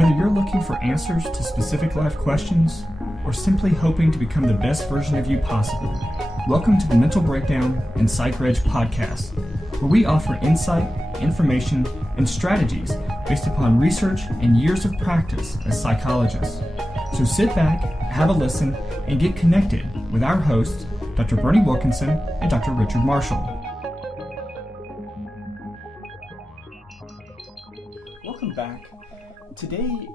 Whether you're looking for answers to specific life questions or simply hoping to become the best version of you possible, welcome to the Mental Breakdown and Psychreg podcast, where we offer insight, information, and strategies based upon research and years of practice as psychologists. So sit back, have a listen, and get connected with our hosts, Dr. Berney Wilkinson and Dr. Richard Marshall. Welcome back. Today,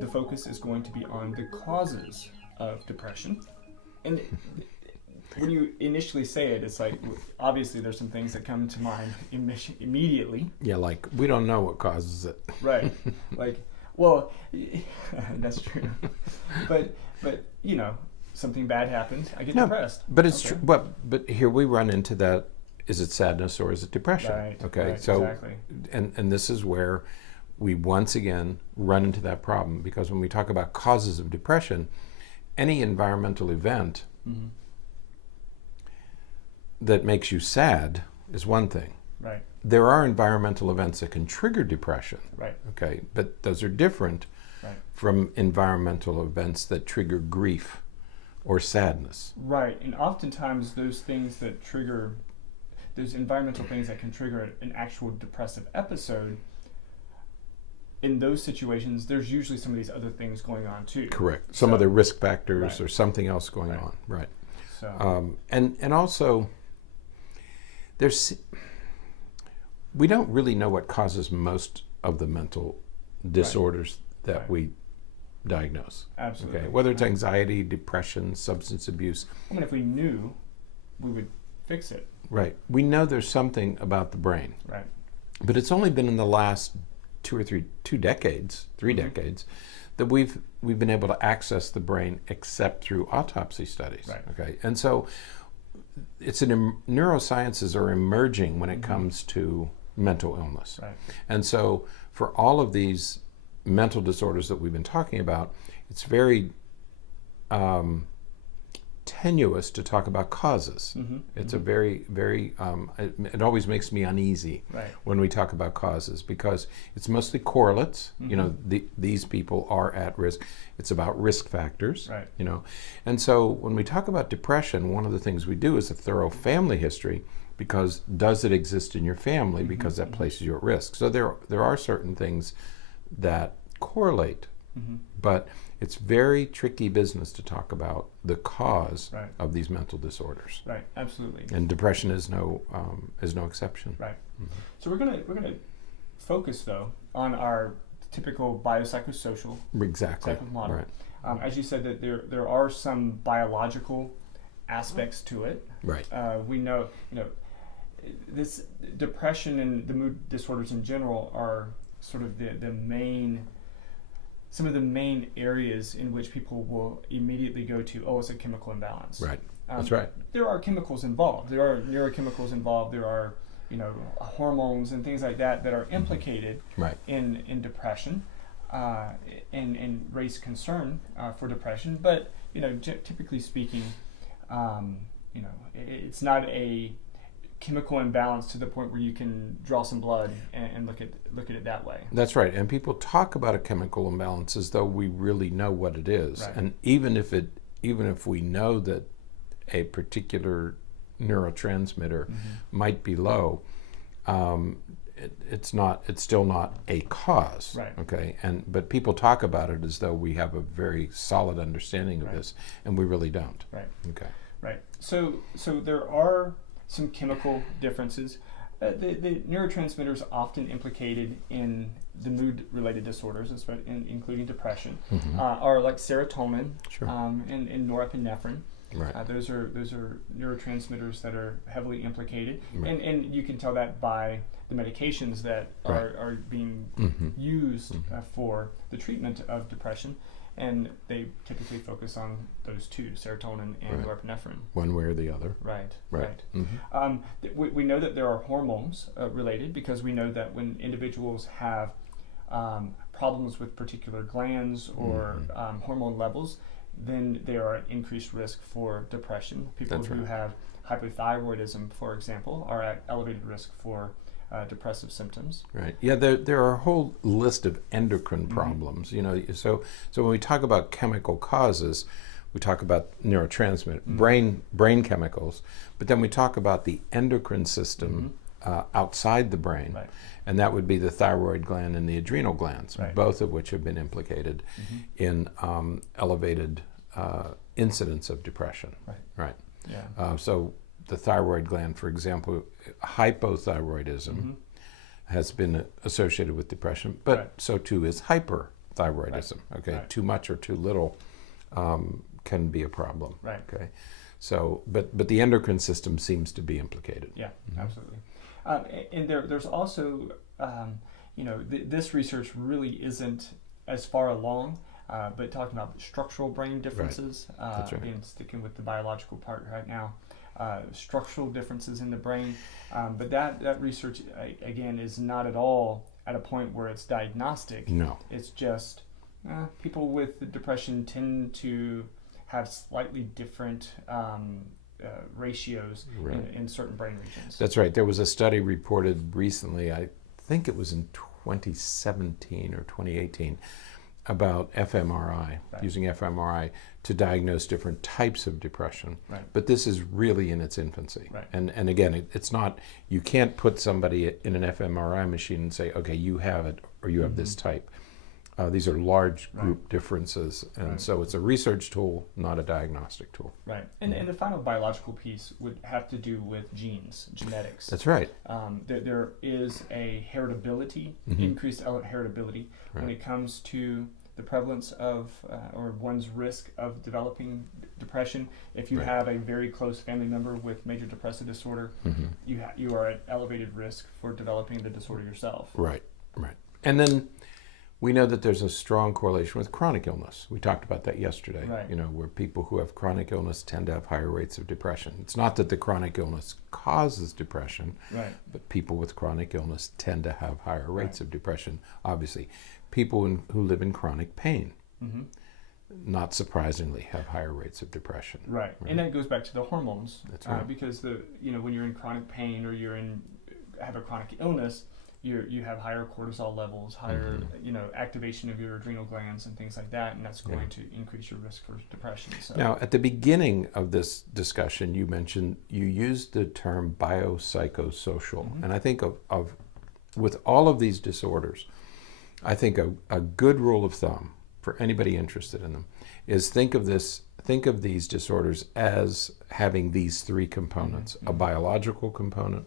the focus is going to be on the causes of depression. And when you initially say it, it's like, obviously there's some things that come to mind immediately. Yeah, like, we don't know what causes it. Right. Like, well, that's true. But you know, something bad happens, I get depressed. But it's true. But here we run into that, is it sadness or is it depression? Right. Okay. Right, so, exactly. and this is where we once again run into that problem, because when we talk about causes of depression, any environmental event that makes you sad is one thing. Right. There are environmental events that can trigger depression. Right. Okay, but those are different from environmental events that trigger grief or sadness. Right, and oftentimes those things that trigger, those environmental things that can trigger an actual depressive episode, in those situations, there's usually some of these other things going on too. Correct. Some other risk factors or something else going on. Right. So, and also, we don't really know what causes most of the mental disorders that we diagnose. Absolutely. Okay. Whether it's anxiety, depression, substance abuse. I mean, if we knew, we would fix it. Right. We know there's something about the brain. Right. But it's only been in the last three decades that we've been able to access the brain except through autopsy studies. Right. Okay. And so neurosciences are emerging when it comes to mental illness. Right. And so for all of these mental disorders that we've been talking about, it's very tenuous to talk about causes. It's a very, very, it always makes me uneasy when we talk about causes, because it's mostly correlates. You know, these people are at risk. It's about risk factors, you know. And so when we talk about depression, one of the things we do is a thorough family history, because does it exist in your family? Because that places you at risk. So there are certain things that correlate, but it's very tricky business to talk about the cause of these mental disorders. Right, absolutely. And depression is no exception. Right. So we're gonna focus though on our typical biopsychosocial type of model. Right. As you said, that there are some biological aspects to it. Right. We know, this depression and the mood disorders in general are sort of some of the main areas in which people will immediately go to, it's a chemical imbalance. Right. That's right. There are chemicals involved. There are neurochemicals involved. There are, hormones and things like that are implicated in depression and raise concern for depression. But, typically speaking, it's not a chemical imbalance to the point where you can draw some blood and look at it that way. That's right. And people talk about a chemical imbalance as though we really know what it is. Right. And even if we know that a particular neurotransmitter might be low, it's still not a cause. Right. Okay. But people talk about it as though we have a very solid understanding of this, and we really don't. Right. Okay. Right. So there are some chemical differences. The neurotransmitters often implicated in the mood-related disorders, including depression, are like serotonin and norepinephrine. Right. Those are neurotransmitters that are heavily implicated, and you can tell that by the medications that are being used for the treatment of depression. And they typically focus on those two, serotonin and norepinephrine. One way or the other. Right. Mm-hmm. We know that there are hormones related, because we know that when individuals have problems with particular glands or hormone levels, then they are at increased risk for depression. People who have hypothyroidism, for example, are at elevated risk for depressive symptoms. Right. Yeah, there are a whole list of endocrine problems. You know, so when we talk about chemical causes, we talk about neurotransmitter, brain chemicals, but then we talk about the endocrine system outside the brain, and that would be the thyroid gland and the adrenal glands, both of which have been implicated in elevated incidence of depression. Right. Yeah. So the thyroid gland, for example, hypothyroidism has been associated with depression, but so too is hyperthyroidism. Okay, too much or too little can be a problem. Okay, so but the endocrine system seems to be implicated. Yeah, absolutely. And there's also this research really isn't as far along. But talking about structural brain differences, again, sticking with the biological part right now, structural differences in the brain, but that research, again, is not at all at a point where it's diagnostic. No. It's just people with depression tend to have slightly different ratios in certain brain regions. That's right. There was a study reported recently, I think it was in 2017 or 2018, about fMRI, using fMRI to diagnose different types of depression. But this is really in its infancy. And again, it's not, you can't put somebody in an fMRI machine and say, okay, you have it or you have this type. These are large group differences, and so it's a research tool, not a diagnostic tool. Right. And the final biological piece would have to do with genes, genetics. That's right. There is a heritability, increased heritability when it comes to the prevalence of or one's risk of developing depression. If you have a very close family member with major depressive disorder, you are at elevated risk for developing the disorder yourself. Right. And then we know that there's a strong correlation with chronic illness. We talked about that yesterday, where people who have chronic illness tend to have higher rates of depression. It's not that the chronic illness causes depression, but people with chronic illness tend to have higher rates of depression, obviously. People who live in chronic pain, not surprisingly, have higher rates of depression. Right. And that goes back to the hormones. That's right. Because when you're in chronic pain or have a chronic illness, you have higher cortisol levels, higher activation of your adrenal glands and things like that, and that's going to increase your risk for depression. So. Now, at the beginning of this discussion, you used the term biopsychosocial, and I think of with all of these disorders, I think a good rule of thumb for anybody interested in them is think of these disorders as having these three components: a biological component,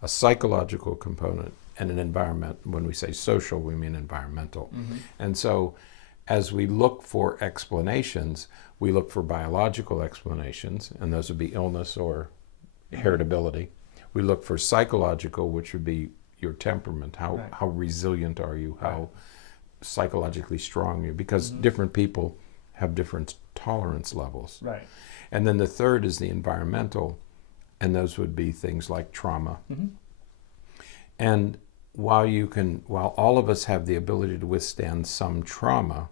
a psychological component, and an environment. When we say social, we mean environmental. And so as we look for explanations, we look for biological explanations, and those would be illness or heritability. We look for psychological, which would be your temperament, how resilient are you, how psychologically strong are you, because different people have different tolerance levels. And then the third is the environmental, and those would be things like trauma. And while all of us have the ability to withstand some trauma,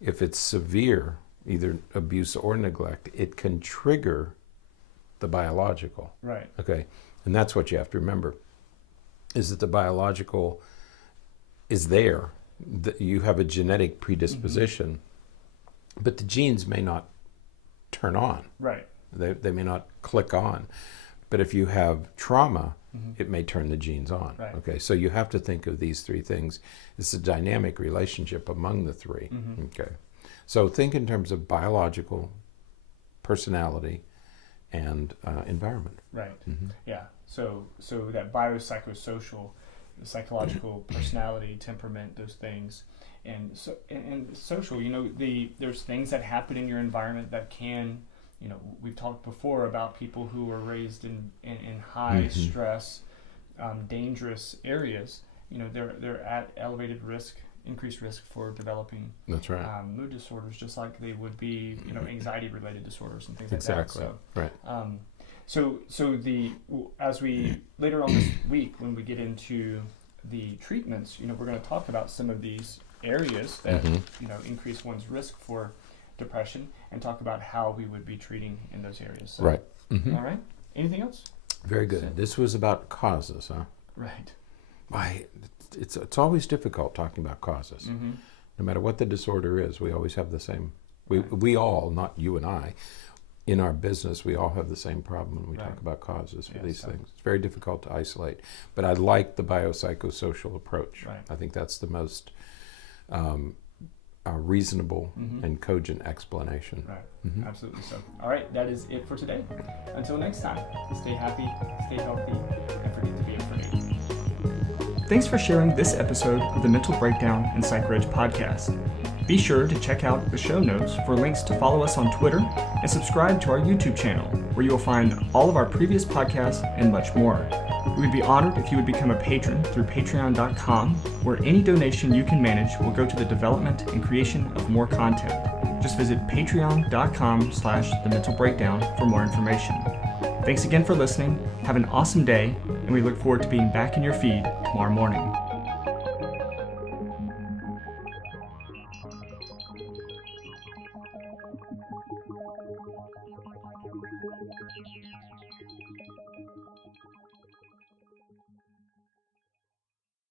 if it's severe, either abuse or neglect, it can trigger the biological. Okay, and that's what you have to remember, is that the biological is there, that you have a genetic predisposition, but the genes may not turn on. They may not click on. But if you have trauma, it may turn the genes on. Okay, so you have to think of these three things. It's a dynamic relationship among the three. Okay, so think in terms of biological, personality, and environment. Yeah. So that biopsychosocial, psychological, personality, temperament, those things, and social. There's things that happen in your environment that can. We've talked before about people who are raised in high stress, dangerous areas. They're at elevated risk, increased risk for developing mood disorders, just like they would be, anxiety-related disorders and things like that. So, as we later on this week, when we get into the treatments, we're going to talk about some of these areas that increase one's risk for depression, and talk about how we would be treating in those areas. So, all right. Anything else? Very good. This was about causes, huh? Right. It's always difficult talking about causes. No matter what the disorder is, we always have the same. We all, not you and I, in our business, we all have the same problem when we talk about causes for these things. It's very difficult to isolate. But I like the biopsychosocial approach. Right. I think that's the most reasonable and cogent explanation. Right. Absolutely so. All right, that is it for today. Until next time, stay happy, stay healthy, and forget to be afraid. Thanks for sharing this episode of the Mental Breakdown and Psychreg podcast. Be sure to check out the show notes for links to follow us on Twitter and subscribe to our YouTube channel, where you will find all of our previous podcasts and much more. We would be honored if you would become a patron through patreon.com, where any donation you can manage will go to the development and creation of more content. Just visit patreon.com/thementalbreakdown for more information. Thanks again for listening. Have an awesome day, and we look forward to being back in your feed tomorrow morning.